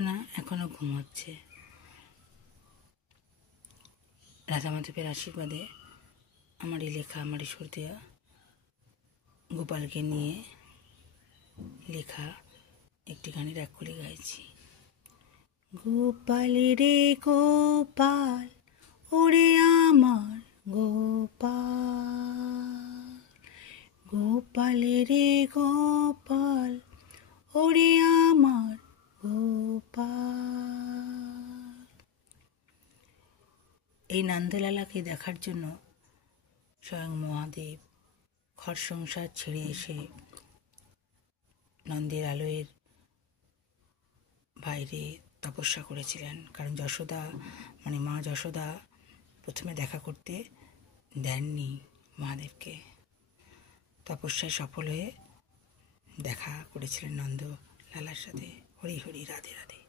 না, এখনো ঘুমাচ্ছে। রাধামাধবের আশীর্বাদে আমারই লেখা, আমারই সুর দেওয়া, গোপালকে নিয়ে লেখা একটি গানের এক কলি গাইছি। গোপাল রে গোপাল, ওরে আমার গোপাল, গোপাল রে গোপাল, ওরে আমার গোপাল। এই নন্দলালাকে দেখার জন্য স্বয়ং মহাদেব ঘর সংসার ছেড়ে এসে নন্দের আলয়ের বাইরে তপস্যা করেছিলেন। কারণ যশোদা মানে মা যশোদা প্রথমে দেখা করতে দেননি মহাদেবকে। তপস্যায় সফল হয়ে দেখা করেছিলেন নন্দ লালার সাথে। হরি হরি, রাধে রাধে।